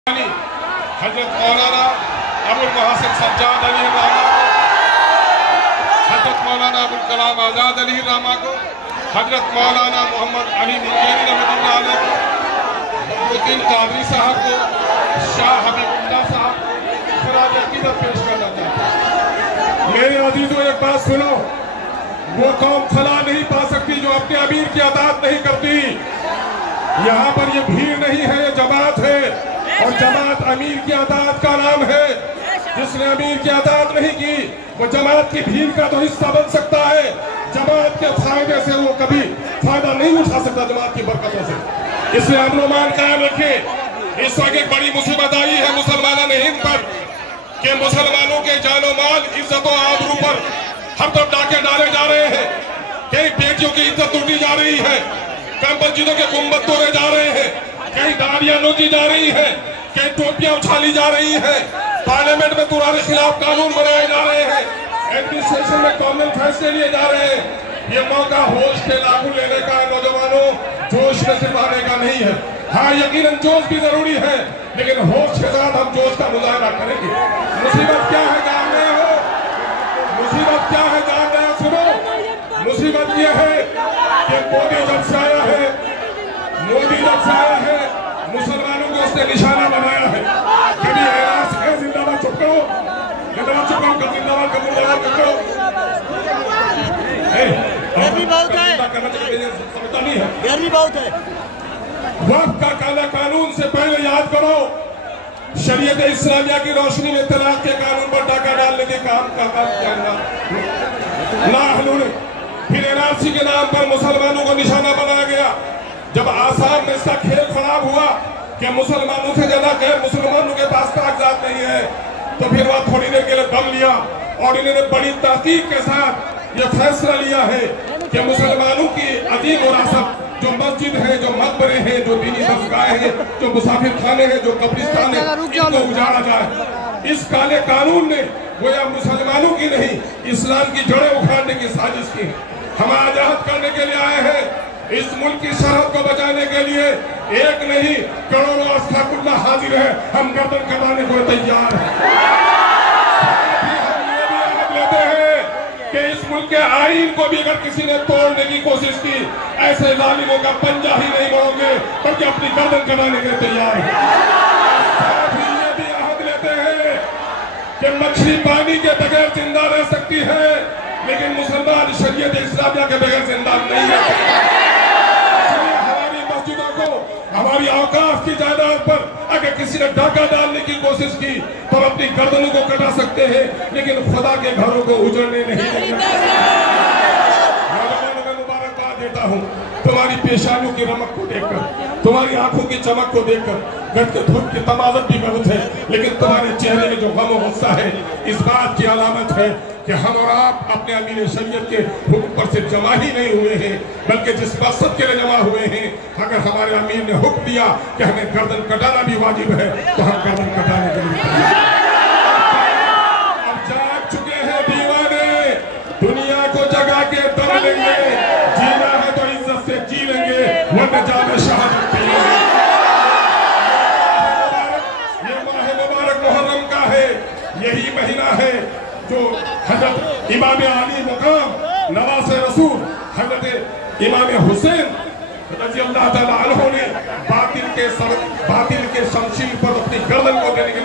हजरत मौलाना अबुल मोहसिन सज्जाद अली रामा, हजरत मौलाना अबुल कलाम आज़ाद अली रामा को, हजरत मौलाना मोहम्मद अली मुंगेरी रहमतुल्लाह अलैह को, मुद्दीन कादरी साहब को, शाह हबीबुल्लाह साहब को खराज अकीदत पेश करना चाहता हूं। मेरे अजीजों, एक बात सुनो, वो कौम फला नहीं पा सकती जो अपने अमीर की अताअत नहीं करती। यहाँ पर ये भीड़ नहीं है, ये जमात है, और जमात अमीर की अताअत का नाम है। जिसने अमीर की अताअत नहीं की वो जमात की भीड़ का तो हिस्सा बन सकता है, जमात के फायदे से वो कभी फायदा नहीं उठा सकता जमात की बरकतों से। इसलिए अमन कायम रखे। इस वक्त एक बड़ी मुसीबत आई है मुसलमानों ने हिंद पर कि मुसलमानों के जानो माल, इज्जत और आबरू पर हर तरफ डाके डाले जा रहे हैं। कई बेटियों की इज्जत लूटी जा रही है, कई मस्जिदों के गुंबद तोड़े जा रहे हैं, कई दाढ़ियां नोची जा रही है, कई टोपियां उछाली जा रही है, पार्लियामेंट में तुम्हारे खिलाफ कानून बनाए जा रहे हैं, एडमिनिस्ट्रेशन में कॉमन फैसले लिए जा रहे हैं। ये मौका होश के लागू लेने का है नौजवानों, जोश में सिर्फ आने का नहीं है। हाँ, यकीनन जोश भी जरूरी है, लेकिन होश के साथ हम जोश का मुजाहरा करेंगे। मुसीबत क्या है जान रहे हो? मुसीबत क्या है जान रहे हो? सुनो, मुसीबत ये है कि मोदी जब से आया है, मुसलमानों को उसने निशाना बनाया है। कभी ऐलान है जिंदाबाद चुप करो, जिंदाबाद चुप करो, जिंदाबाद करो, जिंदाबाद चुप करो। गर्मी बहुत है, समझता नहीं है, गर्मी बहुत है। वक्त का काला कानून से पहले याद करो, शरीयत इस्लामिया की रोशनी में तलाक के कानून पर डाका डालने के काम का फिर एनआरसी के नाम पर मुसलमानों को निशाना बनाया गया। जब आसाम में इसका खेल खराब हुआ कि मुसलमानों से ज्यादा गैर मुसलमानों के पास कागजात नहीं है, तो फिर वह थोड़ी देर के लिए दम लिया और इन्होंने बड़ी तहकीक के साथ यह फैसला लिया है कि मुसलमानों की अजीम विरासत, जो मस्जिद है, जो मकबरे हैं, जो दीनी दरगाहें हैं, जो मुसाफिर खाने हैं, जो कब्रिस्तान है, इनको उजाड़ा जाए। इस काले कानून ने गोया मुसलमानों की नहीं, इस्लाम की जड़ें उखाड़ने की साजिश की है। हम आजाद करने के लिए आए हैं, इस मुल्क की सरहद को बचाने के लिए एक नहीं करोड़ों अस्तगफिरुल्लाह हाजिर है। हम गर्दन कटाने को तैयार हैं। हम ये भी याद लेते हैं कि इस मुल्क के आईन को भी अगर किसी ने तोड़ने की कोशिश की, ऐसे जालिमों का पंजा ही नहीं मोड़ोगे, बल्कि अपनी गर्दन कटाने के लिए तैयार हैं। ये भी याद लेते हैं कि मछली पानी के बगैर जिंदा रह सकती है, लेकिन मुसलमान शरीयत इस्लामिया के बगैर जिंदा नहीं है। हमारी मस्जिदों को, हमारी औकाफ की जायदाद पर अगर किसी ने डाका डालने की कोशिश की तो हम अपनी गर्दनों को कटा सकते हैं, लेकिन खुदा के घरों को उजड़ने नहीं देंगे। मैं मुबारकबाद देता हूँ तुम्हारी पेशानियों की रमक को देखकर, तुम्हारी आंखों की चमक को देखकर। घर के धूप की तमाजत भी बहुत है, लेकिन तुम्हारे चेहरे में जो गम और गुस्सा है, इस बात की अलामत है कि हम और आप अपने अमीर शरीयत के हुक्म पर सिर्फ जमा ही नहीं हुए हैं, बल्कि जिस मकसद के लिए जमा हुए हैं। अगर हमारे अमीर ने हुक्म दिया कि हमें गर्दन कटाना भी वाजिब है, तो हम गर्दन कटाने के लिए अब जाग चुके हैं दीवाने, दुनिया को जगा के दम लेंगे। जीना है तो इज्जत से जी लेंगे, वरना जाने शहादत पिएंगे। ये माह मुबारक मुहर्रम का है, यही महीना है जो हजरत इमाम आली मुकाम नवासे रसूल हजरत इमाम हुसैन रज़ी अल्लाह ताला अन्हु ने बातिल के शमशीर पर अपनी गर्दन को देने के